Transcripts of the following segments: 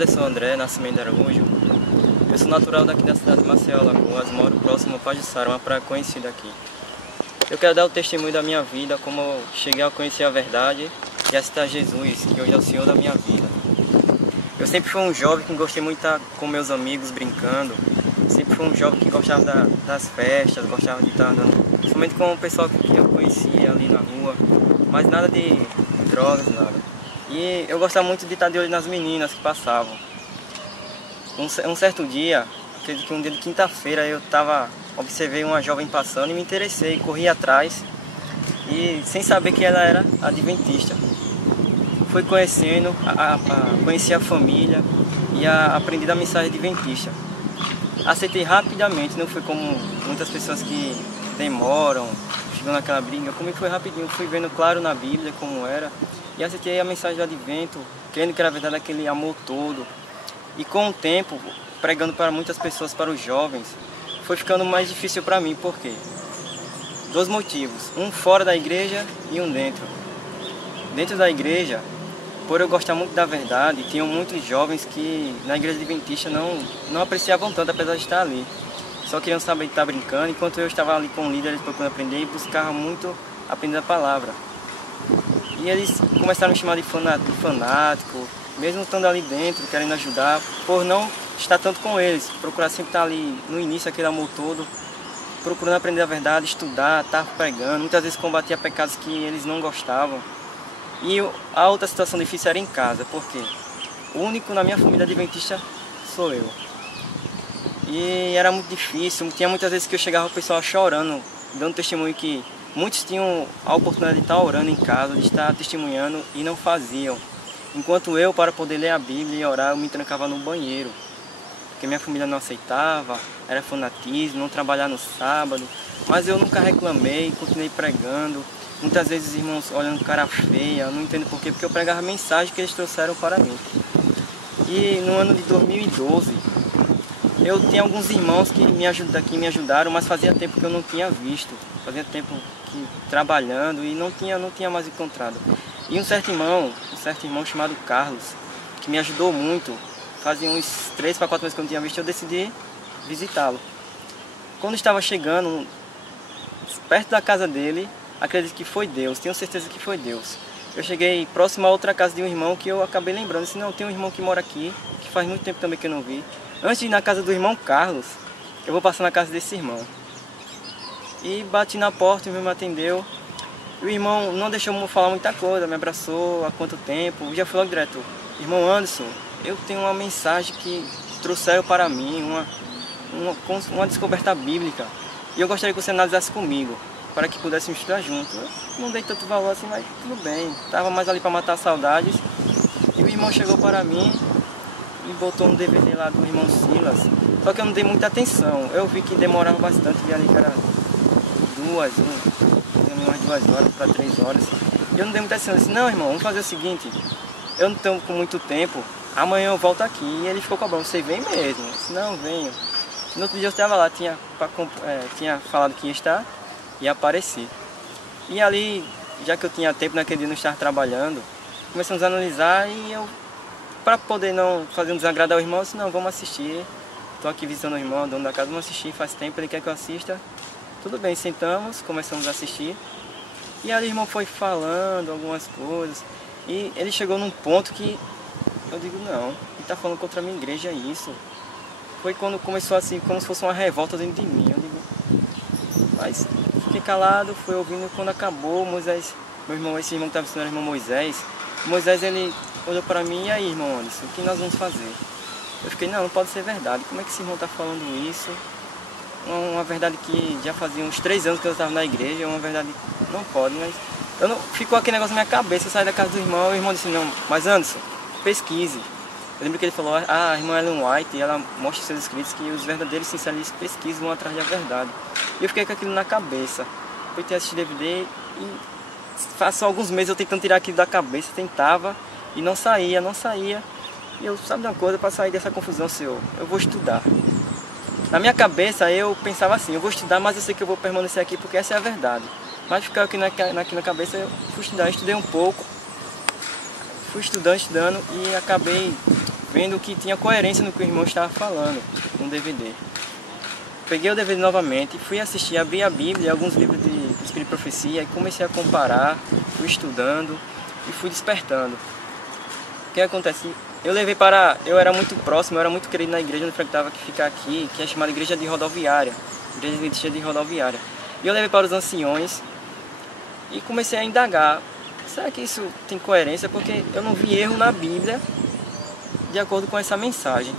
Anderson André Nascimento Araújo. Eu sou natural daqui da cidade de Maceió, Alagoas, moro próximo ao Pajuçara, uma praia conhecida aqui. Eu quero dar o testemunho da minha vida, como eu cheguei a conhecer a verdade e aceitar Jesus, que hoje é o Senhor da minha vida. Eu sempre fui um jovem que gostei muito de estar com meus amigos brincando. Sempre fui um jovem que gostava das festas, gostava de estar andando, principalmente com o pessoal que eu conhecia ali na rua, mas nada de drogas, nada. E eu gostava muito de estar de olho nas meninas que passavam. Um certo dia, acredito que um dia de quinta-feira, observei uma jovem passando e me interessei, corri atrás e sem saber que ela era adventista. Fui conhecendo, conheci a família e aprendi da mensagem adventista. Aceitei rapidamente, não foi como muitas pessoas que demoram, chegando naquela briga. Comigo foi rapidinho, fui vendo claro na Bíblia como era e aceitei a mensagem do advento, crendo que era verdade aquele amor todo. E com o tempo, pregando para muitas pessoas, para os jovens, foi ficando mais difícil para mim, por quê? Dois motivos, um fora da igreja e um dentro. Dentro da igreja, por eu gostar muito da verdade, tinham muitos jovens que na igreja adventista não apreciavam tanto, apesar de estar ali. Só queriam saber de estar brincando, enquanto eu estava ali com líderes procurando aprender e buscava muito aprender a palavra. E eles começaram a me chamar de fanático, mesmo estando ali dentro, querendo ajudar, por não estar tanto com eles, procurar sempre estar ali no início, aquele amor todo, procurando aprender a verdade, estudar, estar pregando, muitas vezes combatia pecados que eles não gostavam. E a outra situação difícil era em casa, porque o único na minha família adventista sou eu. E era muito difícil, tinha muitas vezes que eu chegava o pessoal chorando, dando testemunho que muitos tinham a oportunidade de estar orando em casa, de estar testemunhando e não faziam. Enquanto eu, para poder ler a Bíblia e orar, eu me trancava no banheiro. Porque minha família não aceitava, era fanatismo, não trabalhar no sábado. Mas eu nunca reclamei, continuei pregando. Muitas vezes os irmãos olhando cara feia, eu não entendo porquê, porque eu pregava a mensagem que eles trouxeram para mim. E no ano de 2012, eu tinha alguns irmãos que me ajudaram, mas fazia tempo que eu não tinha visto. Fazia tempo que trabalhando e não tinha mais encontrado. E um certo irmão chamado Carlos, que me ajudou muito, fazia uns 3 para 4 meses que eu não tinha visto, eu decidi visitá-lo. Quando estava chegando perto da casa dele, acredito que foi Deus, tenho certeza que foi Deus. Eu cheguei próximo a outra casa de um irmão que eu acabei lembrando, disse, não, tem um irmão que mora aqui, que faz muito tempo também que eu não vi. Antes de ir na casa do irmão Carlos, eu vou passar na casa desse irmão. E bati na porta, o irmão me atendeu. O irmão não deixou eu falar muita coisa, me abraçou há quanto tempo. Já falou direto, irmão Anderson, eu tenho uma mensagem que trouxeram para mim, uma descoberta bíblica. E eu gostaria que você analisasse comigo, para que pudéssemos estudar juntos. Eu não dei tanto valor assim, mas tudo bem. Estava mais ali para matar saudades. E o irmão chegou para mim e botou um DVD lá do irmão Silas. Só que eu não dei muita atenção. Eu vi que demorava bastante, vi ali que era umas 2 horas para 3 horas. E eu não dei muita atenção. Eu disse, não, irmão, vamos fazer o seguinte. Eu não estou com muito tempo. Amanhã eu volto aqui. E ele ficou cobrando, você vem mesmo? Eu disse, não, venho. No outro dia eu estava lá, tinha falado que ia estar e apareci. E ali, já que eu tinha tempo naquele dia não estar trabalhando, começamos a analisar e eu, para poder não fazer um desagrado ao irmão, eu disse, não, vamos assistir. Estou aqui visitando o irmão, dono da casa, vamos assistir, faz tempo, ele quer que eu assista. Tudo bem, sentamos, começamos a assistir. E ali o irmão foi falando algumas coisas. E ele chegou num ponto que eu digo, não, ele está falando contra a minha igreja, é isso. Foi quando começou assim, como se fosse uma revolta dentro de mim. Eu digo, mas fiquei calado, fui ouvindo. Quando acabou, Moisés, esse irmão que estava ensinando o irmão Moisés, ele olhou para mim, e aí, irmão Anderson, o que nós vamos fazer? Eu fiquei, não pode ser verdade, como é que esse irmão está falando isso? Uma verdade que já fazia uns 3 anos que eu estava na igreja, uma verdade, não pode, mas ficou aquele negócio na minha cabeça. Eu saí da casa do irmão, e o irmão disse, não, mas Anderson, pesquise. Eu lembro que ele falou, a irmã Ellen White, ela mostra em seus escritos que os verdadeiros sinceristas pesquisam, vão atrás da verdade. E eu fiquei com aquilo na cabeça. Fui ter assistido DVD e faz alguns meses eu tentando tirar aquilo da cabeça, tentava e não saía. E eu, sabe de uma coisa, para sair dessa confusão, Senhor, eu vou estudar. Na minha cabeça eu pensava assim, eu vou estudar, mas eu sei que eu vou permanecer aqui porque essa é a verdade. Mas ficava aqui na cabeça, eu fui estudar, estudei um pouco. Fui estudando e acabei vendo que tinha coerência no que o irmão estava falando no DVD. Peguei o DVD novamente, fui assistir, abri a Bíblia, alguns livros de Espírito e Profecia, e comecei a comparar, fui estudando e fui despertando. O que acontece? Eu era muito próximo, eu era muito querido na igreja onde eu frequentava, que fica aqui, que é chamada Igreja de Rodoviária, Igreja Adventista de Rodoviária. E eu levei para os anciões e comecei a indagar, será que isso tem coerência? Porque eu não vi erro na Bíblia de acordo com essa mensagem.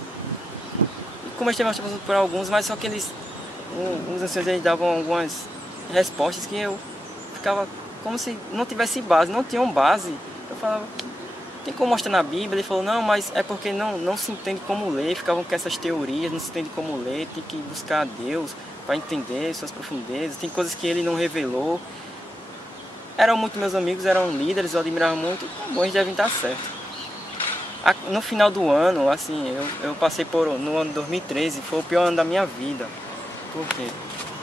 E comecei a mostrar para alguns, mas só que os anciões eles davam algumas respostas que eu ficava como se não tivesse base, não tinham base. Eu falava, tem como mostrar na Bíblia? Ele falou, não, mas é porque não se entende como ler, ficavam com essas teorias, não se entende como ler, tem que buscar a Deus para entender suas profundezas, tem coisas que ele não revelou. Eram muito meus amigos, eram líderes, eu admirava muito, bom, eles devem estar certo. No final do ano, assim, eu passei no ano de 2013, foi o pior ano da minha vida. Por quê?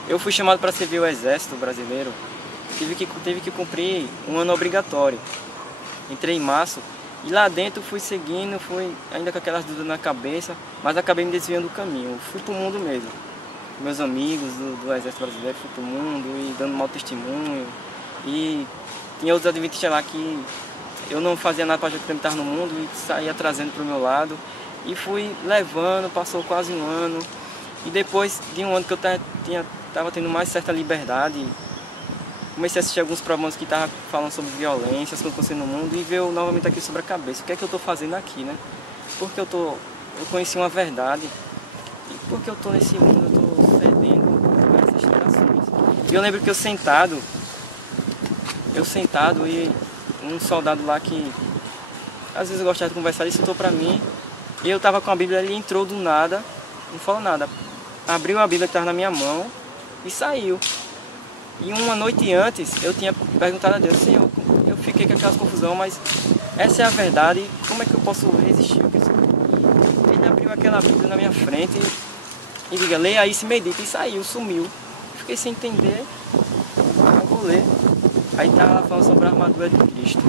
Eu fui chamado para servir o Exército Brasileiro, tive que cumprir um ano obrigatório. Entrei em março e lá dentro fui seguindo, fui ainda com aquelas dúvidas na cabeça, mas acabei me desviando do caminho. Fui pro mundo mesmo. Meus amigos do Exército Brasileiro, fui pro mundo e dando mau testemunho. E tinha outros adventistas lá que eu não fazia nada para acreditar no mundo e saía trazendo para o meu lado. E fui levando, passou quase um ano. E depois de um ano que eu estava tendo mais certa liberdade, comecei a assistir alguns programas que estavam falando sobre violência, as coisas que acontecendo no mundo, e veio novamente aqui sobre a cabeça. O que é que eu estou fazendo aqui, né? Porque eu conheci uma verdade. E porque eu estou nesse mundo, eu estou cedendo a essas tentações. E eu lembro que eu sentado e um soldado lá que às vezes eu gostava de conversar, ele sentou pra mim, e eu estava com a Bíblia, ele entrou do nada, não falou nada, abriu a Bíblia que estava na minha mão e saiu. E uma noite antes eu tinha perguntado a Deus, Senhor, eu fiquei com aquela confusão, mas essa é a verdade, como é que eu posso resistir? Ele abriu aquela Bíblia na minha frente e diga, leia aí, se medita, e saiu, sumiu. Fiquei sem entender, eu vou ler. Aí estava falando sobre a armadura de Cristo.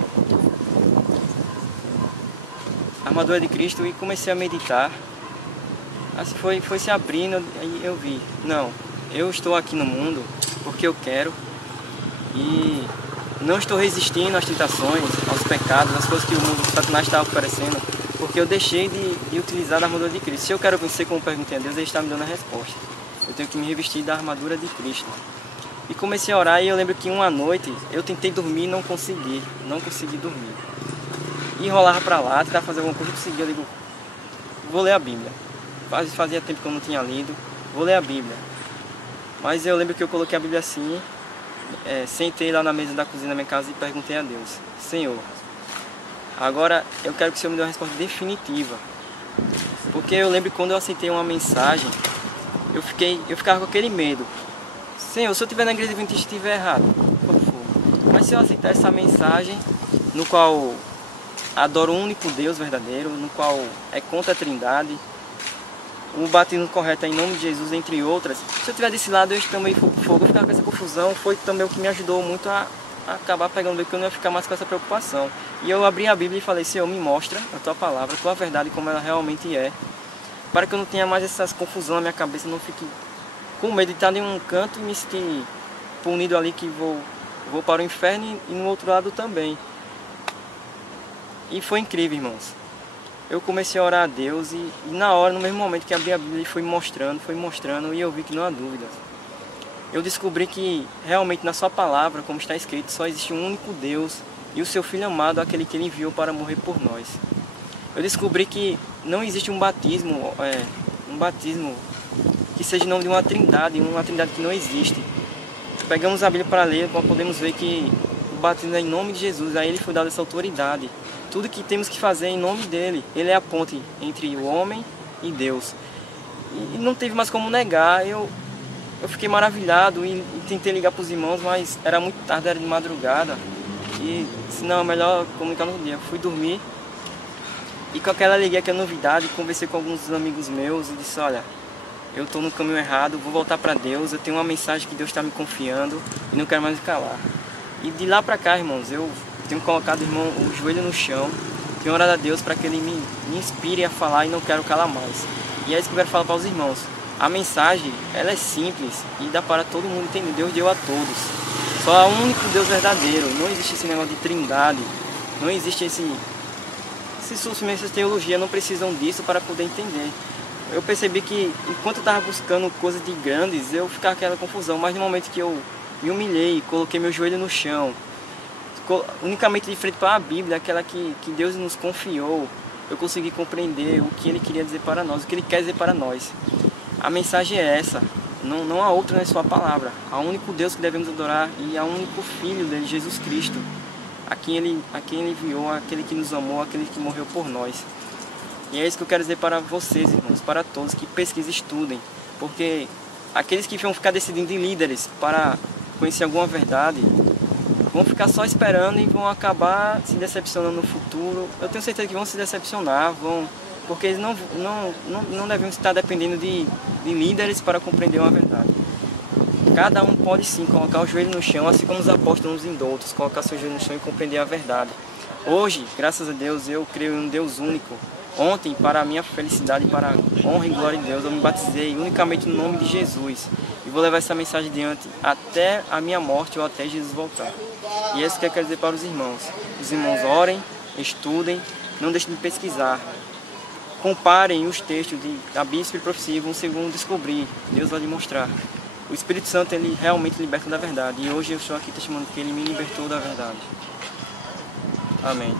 A armadura de Cristo, e comecei a meditar. Assim foi se abrindo, aí eu vi, não, eu estou aqui no mundo porque eu quero e não estou resistindo às tentações, aos pecados, às coisas que o mundo, o Satanás está oferecendo, porque eu deixei de utilizar a armadura de Cristo. Se eu quero vencer, como perguntei a Deus, Ele está me dando a resposta. Eu tenho que me revestir da armadura de Cristo. E comecei a orar, e eu lembro que uma noite eu tentei dormir e não consegui dormir. E rolava para lá, tentava fazer alguma coisa, eu digo, vou ler a Bíblia. Fazia tempo que eu não tinha lido, vou ler a Bíblia. Mas eu lembro que eu coloquei a Bíblia assim, sentei lá na mesa da cozinha da minha casa e perguntei a Deus, Senhor, agora eu quero que o Senhor me dê uma resposta definitiva. Porque eu lembro que quando eu aceitei uma mensagem, eu ficava com aquele medo. Senhor, se eu estiver na igreja adventista e estiver errado, como for. Mas se eu aceitar essa mensagem, no qual adoro um único Deus verdadeiro, no qual é contra a Trindade, o batismo correto é em nome de Jesus, entre outras, se eu estiver desse lado, eu também fogo, eu ficava com essa confusão, foi também o que me ajudou muito a acabar pegando, porque eu não ia ficar mais com essa preocupação. E eu abri a Bíblia e falei, Senhor, me mostra a Tua palavra, a Tua verdade, como ela realmente é, para que eu não tenha mais essas confusões na minha cabeça, não fique com medo de estar em um canto e me sentir punido ali, que vou para o inferno, e no outro lado também. E foi incrível, irmãos. Eu comecei a orar a Deus e na hora, no mesmo momento que abri a Bíblia, Ele foi mostrando e eu vi que não há dúvidas. Eu descobri que realmente na Sua palavra, como está escrito, só existe um único Deus e o Seu Filho amado, aquele que Ele enviou para morrer por nós. Eu descobri que não existe um batismo que seja em nome de uma trindade que não existe. Pegamos a Bíblia para ler, podemos ver que o batismo é em nome de Jesus, a Ele foi dada essa autoridade. Tudo que temos que fazer é em nome dEle. Ele é a ponte entre o homem e Deus. E não teve mais como negar. Eu fiquei maravilhado e tentei ligar para os irmãos, mas era muito tarde, era de madrugada. E disse, não, é melhor comunicar no dia. Fui dormir e com aquela alegria, aquela novidade, conversei com alguns amigos meus e disse, olha, eu estou no caminho errado, vou voltar para Deus, eu tenho uma mensagem que Deus está me confiando e não quero mais me calar. E de lá para cá, irmãos, eu tenho colocado, irmão, o joelho no chão tenho orado a Deus para que Ele me inspire a falar e não quero calar mais. E é isso que eu quero falar para os irmãos. A mensagem, ela é simples e dá para todo mundo entender. Deus deu a todos. Só há um único Deus verdadeiro. Não existe esse negócio de trindade. Não existe esses sofrimentos de teologia não precisam disso para poder entender. Eu percebi que enquanto eu estava buscando coisas de grandes, eu ficava aquela confusão. Mas no momento que eu me humilhei, coloquei meu joelho no chão, unicamente de frente para a Bíblia, aquela que Deus nos confiou, eu consegui compreender o que Ele queria dizer para nós, o que Ele quer dizer para nós. A mensagem é essa, não há outra na sua palavra. Há um único Deus que devemos adorar e há um único Filho dele, Jesus Cristo, a quem Ele enviou, aquele que nos amou, aquele que morreu por nós. E é isso que eu quero dizer para vocês, irmãos, para todos, que pesquisem e estudem, porque aqueles que vão ficar decidindo de líderes para conhecer alguma verdade, vão ficar só esperando e vão acabar se decepcionando no futuro. Eu tenho certeza que vão se decepcionar, porque eles não devem estar dependendo de líderes para compreender uma verdade. Cada um pode sim colocar o joelho no chão, assim como os apóstolos uns em outros, colocar seu joelho no chão e compreender a verdade. Hoje, graças a Deus, eu creio em um Deus único. Ontem, para a minha felicidade, para a honra e glória de Deus, eu me batizei unicamente no nome de Jesus. E vou levar essa mensagem adiante até a minha morte ou até Jesus voltar. E é isso que eu quero dizer para os irmãos. Os irmãos orem, estudem, não deixem de pesquisar. Comparem os textos da Bíblia e profecia e vão descobrir. Deus vai lhe mostrar. O Espírito Santo, ele realmente liberta da verdade. E hoje eu estou aqui testemunhando que ele me libertou da verdade. Amém.